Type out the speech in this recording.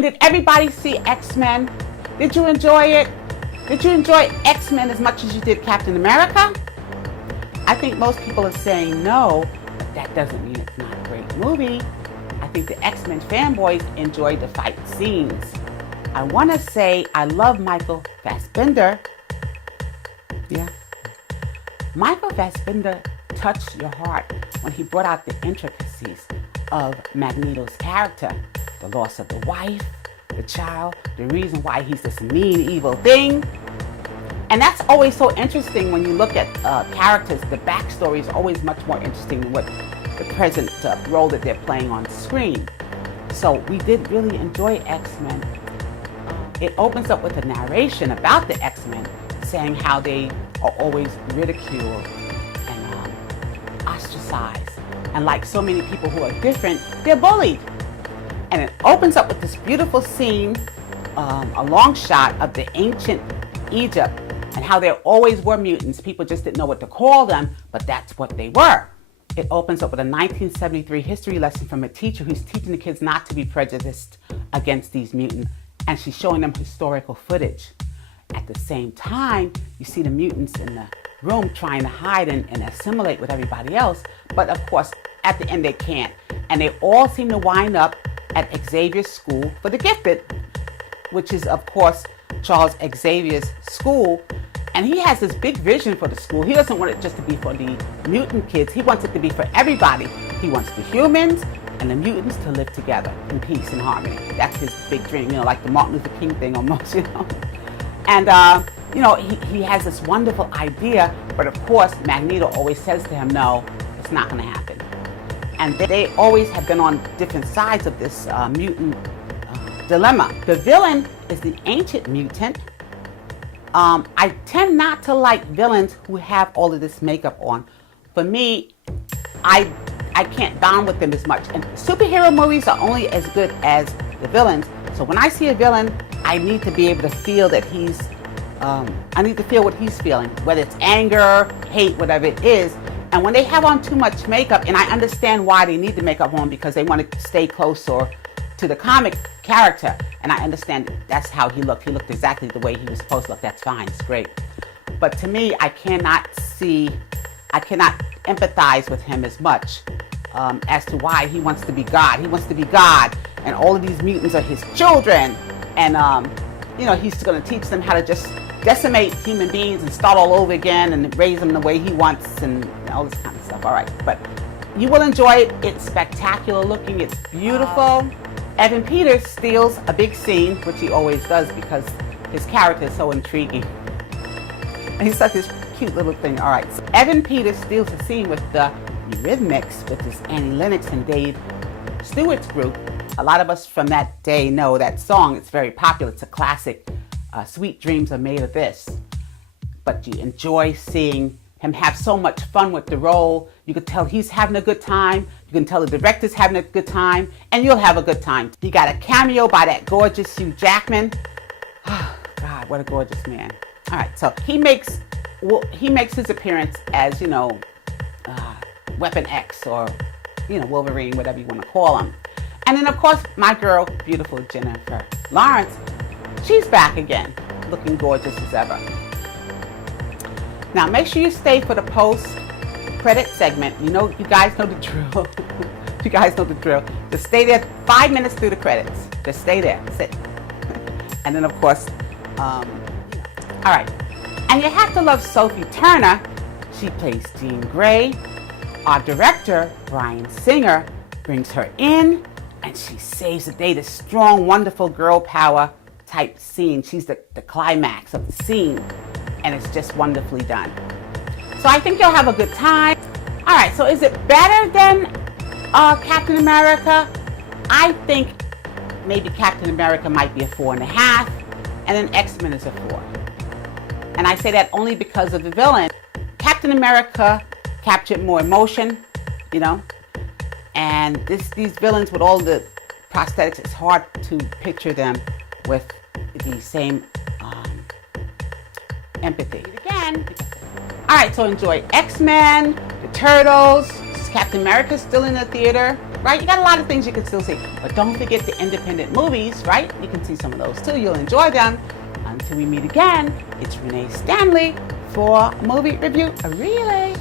Did everybody see X-Men? Did you enjoy it? Did you enjoy X-Men as much as you did Captain America? I think most people are saying no, but that doesn't mean it's not a great movie. I think the X-Men fanboys enjoyed the fight scenes. I want to say I love Michael Fassbender. Yeah. Michael Fassbender touched your heart when he brought out the intricacies of Magneto's character. The loss of the wife, the child, the reason why he's this mean, evil thing. And that's always so interesting when you look at characters. The backstory is always much more interesting than what the present role that they're playing on screen. So we did really enjoy X-Men. It opens up with a narration about the X-Men, saying how they are always ridiculed and ostracized. And like so many people who are different, they're bullied. And it opens up with this beautiful scene, a long shot of the ancient Egypt and how there always were mutants. People just didn't know what to call them, but that's what they were. It opens up with a 1973 history lesson from a teacher who's teaching the kids not to be prejudiced against these mutants. And she's showing them historical footage. At the same time, you see the mutants in the room trying to hide and assimilate with everybody else. But of course, at the end they can't. And they all seem to wind up at Xavier's School for the Gifted, which is of course Charles Xavier's school. And he has this big vision for the school. He doesn't want it just to be for the mutant kids. He wants it to be for everybody. He wants the humans and the mutants to live together in peace and harmony. That's his big dream, like the Martin Luther King thing almost, And, he has this wonderful idea, but of course, Magneto always says to him, no, it's not going to happen. And they always have been on different sides of this mutant dilemma. The villain is the ancient mutant. I tend not to like villains who have all of this makeup on. For me, I can't bond with them as much. And superhero movies are only as good as the villains. So when I see a villain, I need to be able to feel that I need to feel what he's feeling, whether it's anger, hate, whatever it is. And when they have on too much makeup, and I understand why they need the makeup on because they want to stay closer to the comic character. And I understand that's how he looked. He looked exactly the way he was supposed to look. That's fine. It's great. But to me, I cannot empathize with him as much as to why he wants to be God. He wants to be God, and all of these mutants are his children. And, he's going to teach them how to just decimate human beings and start all over again and raise them the way he wants and all this kind of stuff. All right, but you will enjoy it. It's spectacular looking. It's beautiful. Evan Peters steals a big scene, which he always does because his character is so intriguing. And he's such this cute little thing. All right, so Evan Peters steals a scene with the Eurythmics, with this Annie Lennox and Dave Stewart's group. A lot of us from that day know that song. It's very popular. It's a classic. Sweet dreams are made of this. But you enjoy seeing him have so much fun with the role. You can tell he's having a good time. You can tell the director's having a good time, and you'll have a good time. You got a cameo by that gorgeous Hugh Jackman. Oh, God, what a gorgeous man. All right, so he makes his appearance as, Weapon X or, Wolverine, whatever you want to call him. And then, of course, my girl, beautiful Jennifer Lawrence, she's back again, looking gorgeous as ever. Now, make sure you stay for the post-credit segment. You guys know the drill. You guys know the drill. Just stay there 5 minutes through the credits. Just stay there. Sit. And then, of course, all right. And you have to love Sophie Turner. She plays Jean Grey. Our director, Bryan Singer, brings her in, and she saves the day. This strong, wonderful girl power type scene. She's the climax of the scene, and it's just wonderfully done. So I think you'll have a good time. All right, so is it better than Captain America? I think maybe Captain America might be a 4.5, and then X-Men is a 4. And I say that only because of the villain. Captain America captured more emotion, and these villains with all the prosthetics, it's hard to picture them with the same empathy. Again. All right, so enjoy X-Men, the Turtles, Captain America's still in the theater. right? You got a lot of things you can still see. But don't forget the independent movies, right? You can see some of those too. You'll enjoy them. Until we meet again, it's Renee Stanley for Movie Review Relay.